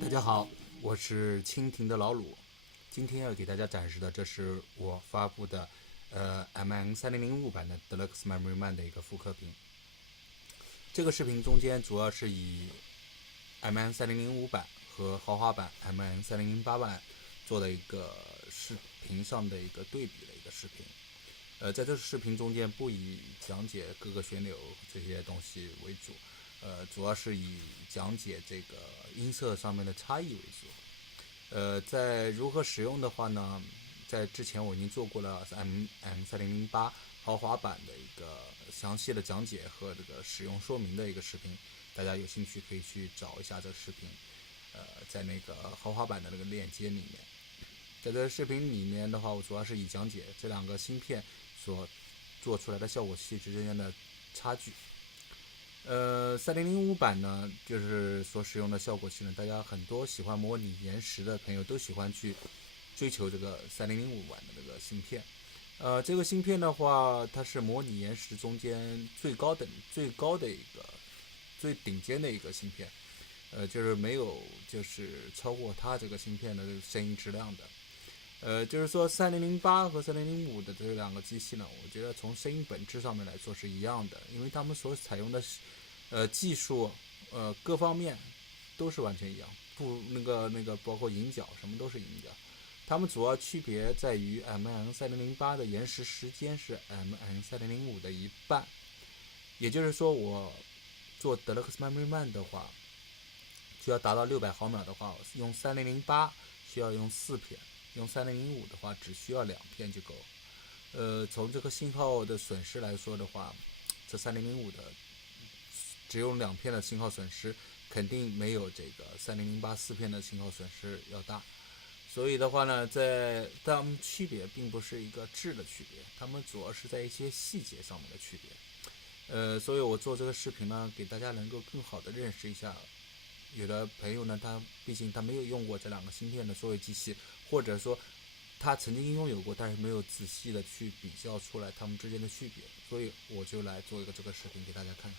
大家好，我是蜻蜓的老鲁。今天要给大家展示的，这是我发布的MN3005版的 Deluxe Memory Man 的一个复刻屏。这个视频中间主要是以 MN3005版和豪华版 MN3008版做的一个视频上的一个对比的一个视频。在这个视频中间不以讲解各个旋钮这些东西为主，主要是以讲解这个音色上面的差异为主。在如何使用的话呢，在之前我已经做过了 MN3008豪华版的一个详细的讲解和这个使用说明的一个视频，大家有兴趣可以去找一下这个视频，在那个豪华版的那个链接里面。在这个视频里面的话，我主要是以讲解这两个芯片所做出来的效果器之间的差距。3005版呢，就是所使用的效果器呢，大家很多喜欢模拟延时的朋友都喜欢去追求这个3005版的这个芯片。这个芯片的话，它是模拟延时中间最高的一个最顶尖的一个芯片，就是没有就是超过它这个芯片的声音质量的。就是说3008和3005的这两个机器呢，我觉得从声音本质上面来说是一样的，因为他们所采用的技术各方面都是完全一样，不那个包括引脚什么都是引脚。它们主要区别在于 MN3008 的延时时间是 MN3005 的一半，也就是说我做 Deluxe Memory Man 的话，需要达到600毫秒的话，用3008需要用4片。用3005的话，只需要2片就够。从这个信号的损失来说的话，这3005的只有2片的信号损失，肯定没有这个3008 4片的信号损失要大。所以的话呢，它们区别并不是一个质的区别，它们主要是在一些细节上面的区别。所以我做这个视频呢，给大家能够更好的认识一下。有的朋友呢，毕竟他没有用过这两个芯片的作为机器，或者说他曾经拥有过，但是没有仔细的去比较出来它们之间的区别，所以我就来做一个这个视频给大家看看。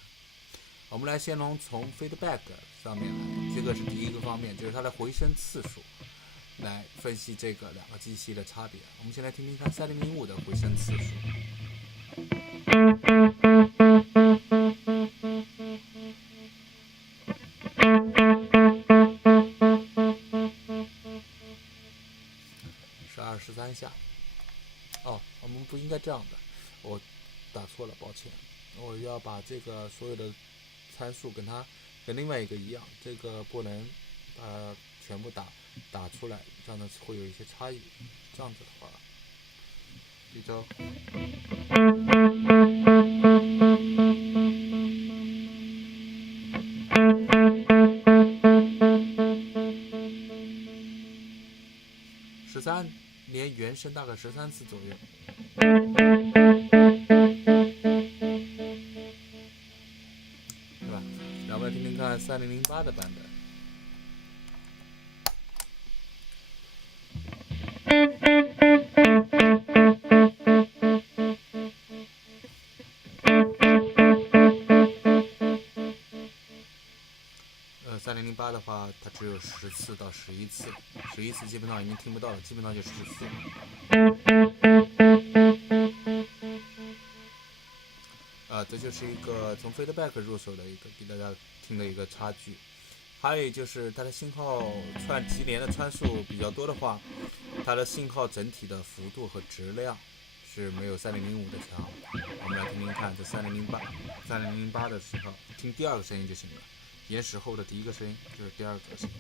我们来先从 feedback 上面来，这个是第一个方面，就是它的回声次数，来分析这个两个机器的差别。我们先来听听看3005的回声次数。13下。我们不应该这样的，我打错了，抱歉。我要把这个所有的参数跟另外一个一样，这个不能全部打出来，这样的会有一些差异。这样子的话，比较。13，连原声大概13次左右。对吧？然后我们来听听看3008的版本。3008的话，它只有10次到11次，11次基本上已经听不到了，基本上就10次。这就是一个从 feedback 入手的一个给大家听的一个差距。还有就是它的信号级联的参数比较多的话，它的信号整体的幅度和质量是没有3005的强。我们来听听看这3008的信号，听第二个声音就行了。延时后的第一个声音就是第二个声音。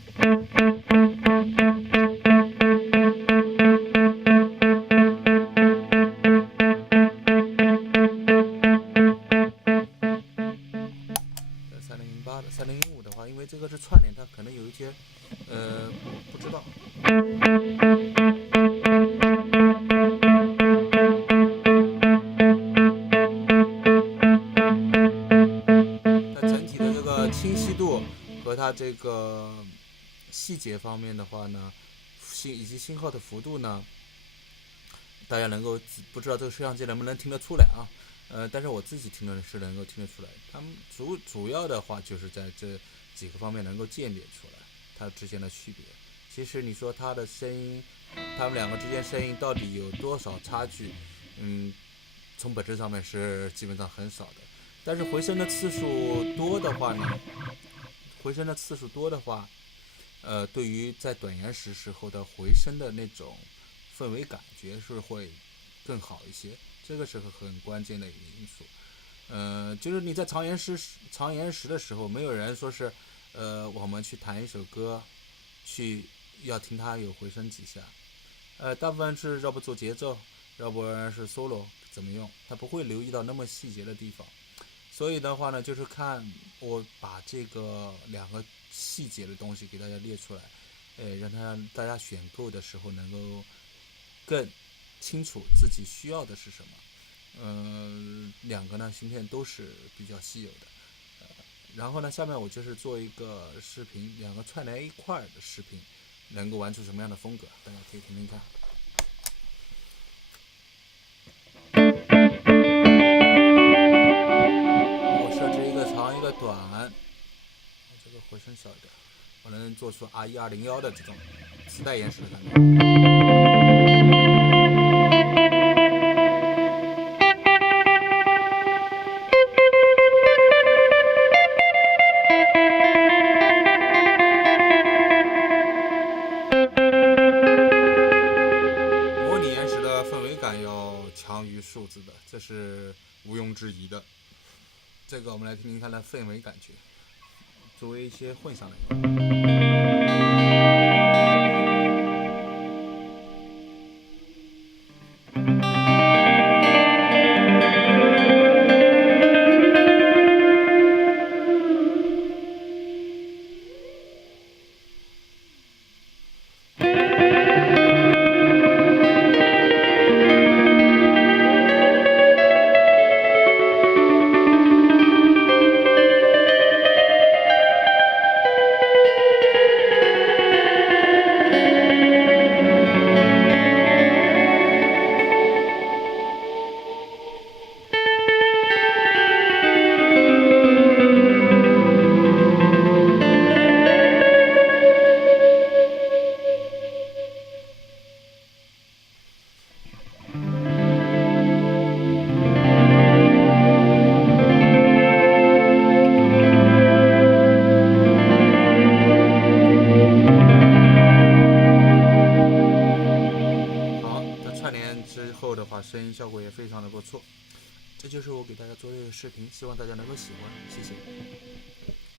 这个细节方面的话呢，以及信号的幅度呢，大家能够不知道这个摄像机能不能听得出来啊？但是我自己听的是能够听得出来。他们主要的话就是在这几个方面能够鉴别出来它之间的区别。其实你说它的声音，他们两个之间声音到底有多少差距？从本质上面是基本上很少的。但是回声的次数多的话呢，对于在短延时候的回声的那种氛围感觉是会更好一些，这个是很关键的一个因素。就是你在长延时的时候，没有人说是，我们去弹一首歌，去要听它有回声几下，大部分是要不做节奏，要不然是 solo 怎么用，他不会留意到那么细节的地方。所以的话呢，就是看我把这个两个细节的东西给大家列出来，让大家选购的时候能够更清楚自己需要的是什么。两个呢芯片都是比较稀有的。然后呢，下面我就是做一个视频，两个串联一块的视频，能够玩出什么样的风格，大家可以听听看。我设置一个长一个短，这个回声小一点，我能做出 R1201的这种磁带延时的感觉。模拟延时的氛围感要强于数字的，这是毋庸置疑的。这个我们来听听看它的氛围感觉，作为一些混响的音乐。后的话，声音效果也非常的不错。这就是我给大家做的视频，希望大家能够喜欢，谢谢。